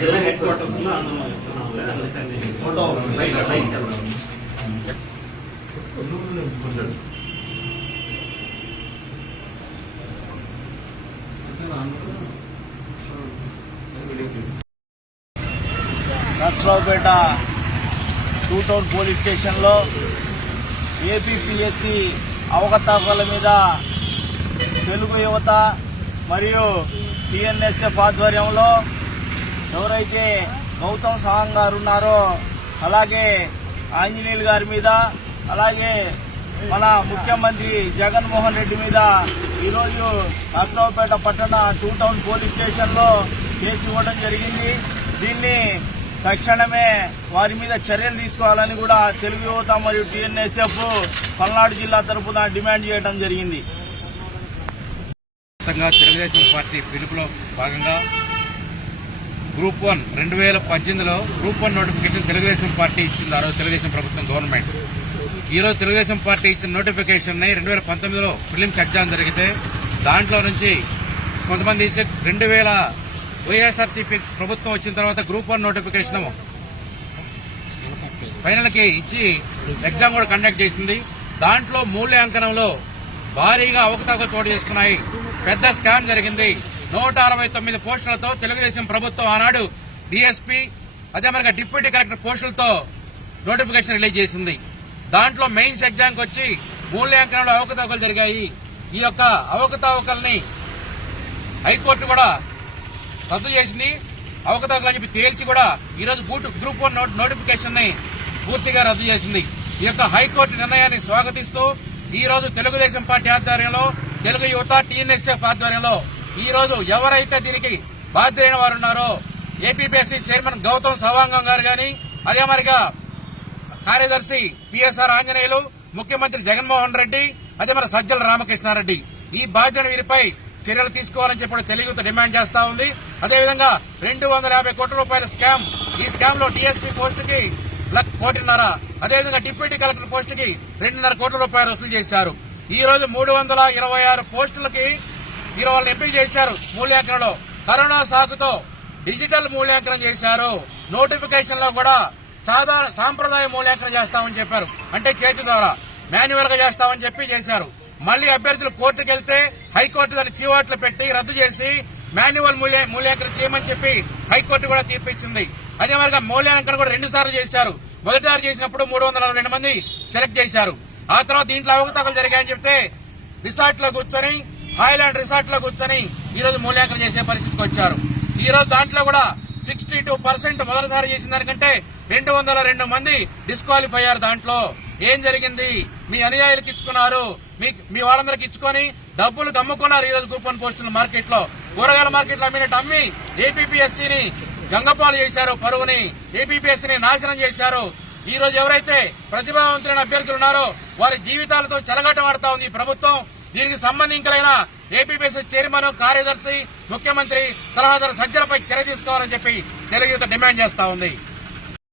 Head quarters లో అనుమతిస్తున్నాం. అందుకని photo Narasaraopet 2 town police స్టేషన్లో ఏపీపీఎస్సీ అవకతవకల మీద తెలుగు యువత మరియు టీఎన్ఎస్ఎఫ్ ఆధ్వర్యంలో ఎవరైతే గౌతమ్ సవాంగ్ గారు ఉన్నారో, అలాగే ఆంజనేయులు గారి మీద, అలాగే మన ముఖ్యమంత్రి జగన్మోహన్ రెడ్డి మీద ఈరోజు నర్సరావుపేట పట్టణ 2 టౌన్ పోలీస్ స్టేషన్లో కేసు ఇవ్వడం జరిగింది. దీన్ని తక్షణమే వారి మీద చర్యలు తీసుకోవాలని కూడా తెలుగు యువత మరియు టీఎన్ఎస్ఎఫ్ పల్నాడు జిల్లా తరఫున డిమాండ్ చేయడం జరిగింది. తెలుగుదేశం పార్టీ పిలుపులో భాగంగా గ్రూప్ 1 2018లో గ్రూప్ 1 నోటిఫికేషన్ తెలుగుదేశం పార్టీ ఇచ్చింది. ఆ రోజు తెలుగుదేశం ప్రభుత్వం గవర్నమెంట్. ఈరోజు తెలుగుదేశం పార్టీ ఇచ్చిన నోటిఫికేషన్ ని 2019లో ప్రిలిమ్స్ ఎగ్జామ్ జరిగితే దాంట్లో నుంచి కొంతమంది 2000 వైఎస్ఆర్సీపీ ప్రభుత్వం వచ్చిన తర్వాత గ్రూప్ 1 నోటిఫికేషన్ ఫైనల్ కి ఇచ్చి ఎగ్జామ్ కూడా కండక్ట్ చేసింది. దాంట్లో మూల్యాంకనంలో భారీగా అవకతవకలు చోటు చేసుకున్నాయి. పెద్ద స్కామ్ జరిగింది. 169 పోస్టులతో తెలుగుదేశం ప్రభుత్వం ఆనాడు డీఎస్పీ అదే మరి డిప్యూటీ కలెక్టర్ పోస్టులతో నోటిఫికేషన్ రిలీజ్ చేసింది. దాంట్లో మెయిన్స్ ఎగ్జామ్ కి వచ్చి మూల్యాంకనంలో అవకతవకలు జరిగాయి. ఈ యొక్క అవకతవకల్ని హైకోర్టు కూడా రద్దు చేసింది. అవకతవకలు అని చెప్పి తేల్చి కూడా ఈరోజు గ్రూప్ 1 నోటిఫికేషన్ ని పూర్తిగా రద్దు చేసింది. ఈ యొక్క హైకోర్టు నిర్ణయాన్ని స్వాగతిస్తూ ఈ రోజు తెలుగుదేశం పార్టీ ఆధ్వర్యంలో, తెలుగు యువత టీఎన్ఎస్ఎఫ్ ఆధ్వర్యంలో ఈ రోజు ఎవరైతే దీనికి బాధ్యులైన వారు ఉన్నారో ఏపీపీఎస్సీ చైర్మన్ గౌతమ్ సవాంగ్ గారు గాని, అదే మరిగా కార్యదర్శి పిఎస్ఆర్ ఆంజనేయులు, ముఖ్యమంత్రి జగన్మోహన్ రెడ్డి, అదే మరి సజ్జల రామకృష్ణారెడ్డి ఈ బాధ్యత వీరిపై చర్యలు తీసుకోవాలని చెప్పి తెలుగు యువత డిమాండ్ చేస్తా ఉంది. అదేవిధంగా 250 కోట్ల రూపాయల స్కామ్, ఈ స్కామ్ లో డీఎస్పీ పోస్టుకి 1.5 కోట్ల, అదేవిధంగా డిప్యూటీ కలెక్టర్ పోస్టుకి 2.5 కోట్ల రూపాయలు వసూలు చేశారు. ఈ రోజు 326 పోస్టులకి మీరు వాళ్ళని ఎంపిక చేశారు. మూల్యాంకనంలో కరోనా సాకుతో డిజిటల్ మూల్యాంకనం చేశారు. నోటిఫికేషన్ లో కూడా సాంప్రదాయ మూల్యాంకనం చేస్తామని చెప్పారు. అంటే చేతి ద్వారా మాన్యువల్ గా చేస్తామని చెప్పి చేశారు. మళ్లీ అభ్యర్థులు కోర్టుకు వెళ్తే హైకోర్టు దాన్ని చీవాట్లు పెట్టి రద్దు చేసి మాన్యువల్ మూల్యాంకనం చేయమని చెప్పి హైకోర్టు కూడా తీర్పిచ్చింది. అదే మరిగా మూల్యాంకనం కూడా 2 సార్లు చేశారు. మొదటిసారి చేసినప్పుడు 342 మంది సెలెక్ట్ చేశారు. ఆ తర్వాత దీంట్లో అవకతవకలు జరిగాయని చెప్తే రిసార్ట్ లో కూర్చొని, హాయ్లాండ్ రిసార్ట్ లో కూర్చొని ఈ రోజు మూల్యాంకనం చేసే పరిస్థితికి వచ్చారు. ఈ రోజు దాంట్లో కూడా 62% మొదటిసారి చేసిన దానికంటే 202 మంది డిస్క్వాలిఫై అయ్యారు. దాంట్లో ఏం జరిగింది? మీ అనుయాయులకు ఇచ్చుకున్నారు, మీ వాళ్ళందరికి ఇచ్చుకొని డబ్బులు కమ్ముకున్నారు. ఈ రోజు గ్రూప్ 1 పోస్టుల మార్కెట్ లో, కూరగాయల మార్కెట్ లో అమ్మినట్టు అమ్మి ఏపీపీఎస్సీని గంగపాలు చేశారు. పరువుని ఏపీపీఎస్సీని నాశనం చేశారు. ఈ రోజు ఎవరైతే ప్రతిభావంతులైన అభ్యర్థులు ఉన్నారో వారి జీవితాలతో చెలగాటమాడుతా ఉంది ఈ ప్రభుత్వం. దీనికి సంబంధించిన ఏపీపీఎస్సీ చైర్మన్, కార్యదర్శి, ముఖ్యమంత్రి సలహాదారు సజ్జలపై చర్య తీసుకోవాలని చెప్పి తెలుగు యువత డిమాండ్ చేస్తా ఉంది.